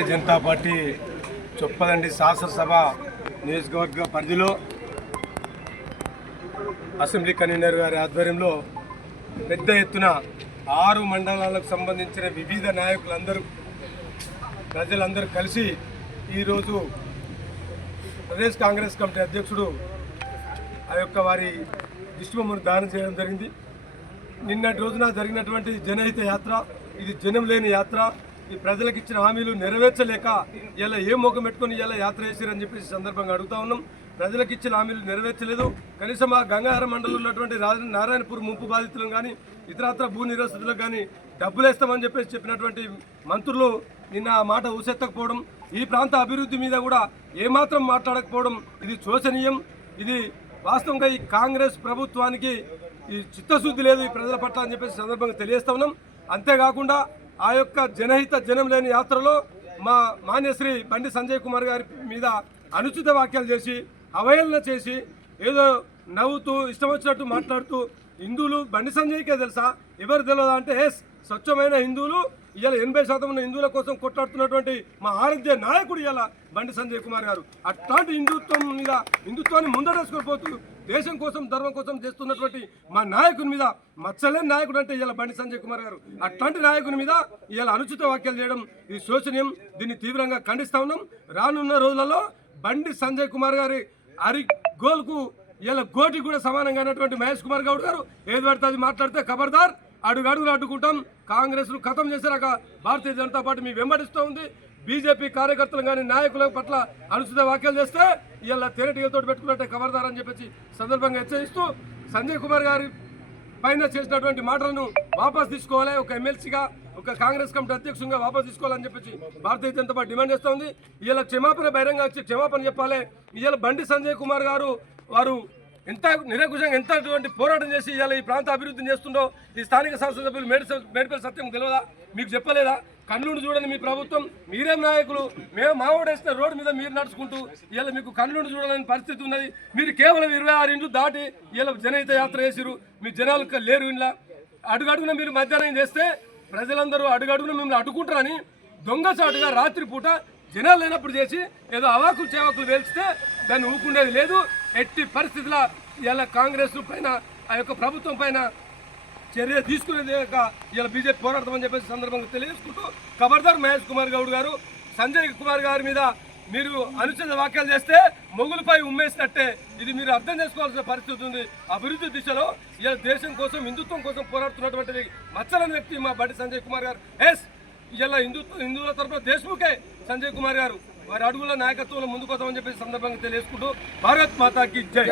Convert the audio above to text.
Bharatiya Janata party Choppadandi శాసనసభ నియోజకవర్గ పరిధిలో అసెంబ్లీ కన్వీనర్ గారి ఆధ్వర్యంలో పెద్ద ఎత్తున 6 మండలాలకు సంబంధించిన వివిధ నాయకులందరూ ప్రజలందరూ కలిసి ఈరోజు ప్రదేశ్ కాంగ్రెస్ కమిటీ అధ్యక్షుడు వారి దిష్టిబొమ్మను దానం చేయడం జరిగింది. నిన్నటి రోజున జరిగినటువంటి జనహిత యాత్ర ఇది జనం లేని యాత్ర. ఈ ప్రజలకు ఇచ్చిన హామీలు నెరవేర్చలేక ఇలా ఏ మోకం పెట్టుకుని ఇలా యాత్ర చేశారని చెప్పేసి సందర్భంగా అడుగుతా ఉన్నాం. ప్రజలకు ఇచ్చిన హామీలు నెరవేర్చలేదు. కనీసం ఆ గంగాధర మండలంలో ఉన్నటువంటి నారాయణపూర్ ముంపు బాధితులను కానీ ఇతరత్ర భూ నిరసతులకు కానీ డబ్బులు వేస్తామని చెప్పేసి చెప్పినటువంటి మంత్రులు నిన్న ఆ మాట ఊసెత్తకపోవడం, ఈ ప్రాంత అభివృద్ధి మీద కూడా ఏమాత్రం మాట్లాడకపోవడం ఇది శోచనీయం. ఇది వాస్తవంగా ఈ కాంగ్రెస్ ప్రభుత్వానికి ఈ చిత్తశుద్ధి లేదు ఈ ప్రజల పట్ల అని చెప్పేసి సందర్భంగా తెలియజేస్తా ఉన్నాం. అంతేకాకుండా ఆ యొక్క జనహిత జనం లేని యాత్రలో మా మాన్యశ్రీ బండి సంజయ్ కుమార్ గారి మీద అనుచిత వ్యాఖ్యలు చేసి అవహేళన చేసి ఏదో నవ్వుతూ ఇష్టం వచ్చినట్టు మాట్లాడుతూ హిందువులు బండి సంజయ్కే తెలుసా ఎవరు తెలియదా అంటే స్వచ్ఛమైన హిందువులు ఇవాళ 80% ఉన్న హిందువుల కోసం కొట్లాడుతున్నటువంటి మా ఆరాధ్య నాయకుడు ఇవాళ బండి సంజయ్ కుమార్ గారు. అట్లాంటి హిందుత్వాన్ని ముందడేసుకొని పోతూ దేశం కోసం ధర్మం కోసం చేస్తున్నటువంటి మా నాయకుని మీద మచ్చలేని నాయకుడు అంటే ఇవాళ బండి సంజయ్ కుమార్ గారు. అట్లాంటి నాయకుని మీద ఇవాళ అనుచిత వ్యాఖ్యలు చేయడం ఇది శోచనీయం. దీన్ని తీవ్రంగా ఖండిస్తా ఉన్నాం. రానున్న రోజులలో బండి సంజయ్ కుమార్ గారి గోల్కు ఇలా గోటి కూడా సమానంగా ఉన్నటువంటి మహేష్ కుమార్ గౌడ్ గారు ఏది పడితే అది మాట్లాడితే ఖబర్దార్ అడుగడుగులు అడ్డుకుంటాం. కాంగ్రెస్ను ఖతం చేశాక భారతీయ జనతా పార్టీ మీ వెంబడిస్తూ ఉంది. బీజేపీ కార్యకర్తలు కానీ నాయకుల పట్ల అనుచిత వ్యాఖ్యలు చేస్తే ఇలా తేనెటీగలతో పెట్టుకున్నట్టే ఖబర్దార్ అని చెప్పేసి సందర్భంగా హెచ్చరిస్తూ సంజయ్ కుమార్ గారి పైన చేసినటువంటి మాటలను వాపస్ తీసుకోవాలి. ఒక ఎమ్మెల్సీగా ఒక కాంగ్రెస్ కమిటీ అధ్యక్షుడిగా వాపస్ తీసుకోవాలని చెప్పేసి భారతీయ జనతా పార్టీ డిమాండ్ చేస్తూ ఉంది. ఇలా క్షమాపణ బహిరంగ వచ్చి క్షమాపణ చెప్పాలి. ఇలా బండి సంజయ్ కుమార్ గారు వారు ఎంత నిరంకుశంగా ఎంతటువంటి పోరాటం చేసి ఇవాళ ఈ ప్రాంత అభివృద్ధిని చేస్తుండో ఈ స్థానిక శాసనసభ్యులు మేడిపల్లి సత్యం తెలియదా? మీకు చెప్పలేదా? కన్నుండి చూడండి మీ ప్రభుత్వం, మీరేం నాయకులు, మేము మావోడేసిన రోడ్డు మీద మీరు నడుచుకుంటూ ఇలా మీకు కన్నుండి చూడాలని పరిస్థితి ఉన్నది. మీరు కేవలం 26 ఇండ్లు దాటి ఇలా జనహిత యాత్ర చేసిరు. మీ జనాలు లేరు. ఇంట్లో అడుగడుగున మీరు మధ్యాహ్నం చేస్తే ప్రజలందరూ అడుగడుగున మిమ్మల్ని అడ్డుకుంటారని దొంగచాటుగా రాత్రిపూట జనాలు లేనప్పుడు చేసి ఏదో అవాకులు చేవాకులు వేల్చితే దాన్ని ఊకుండేది లేదు. ఎట్టి పరిస్థితుల్లో ఇలా కాంగ్రెస్ పైన ఆ యొక్క ప్రభుత్వం పైన చర్య తీసుకునేది ఇలా బీజేపీ పోరాడతామని చెప్పేసి సందర్భంగా తెలియజేసుకుంటూ ఖబర్దార్ మహేష్ కుమార్ గౌడ్ గారు సంజయ్ కుమార్ గారి మీద మీరు అనుచిత వ్యాఖ్యలు చేస్తే మొగులపై ఉమ్మేసినట్టే. ఇది మీరు అర్థం చేసుకోవాల్సిన పరిస్థితి ఉంది. అభివృద్ధి దిశలో ఇలా దేశం కోసం హిందుత్వం కోసం పోరాడుతున్నటువంటి మచ్చలని వ్యక్తి మా బండి సంజయ్ కుమార్ గారు. ఇలా హిందువుల తరఫున దేశ్ముఖే సంజయ్ కుమార్ గారు వారి అడుగుల నాయకత్వంలో ముందుకోతామని చెప్పేసి సందర్భంగా తెలియజేసుకుంటూ భారత్ మాతాకి జై.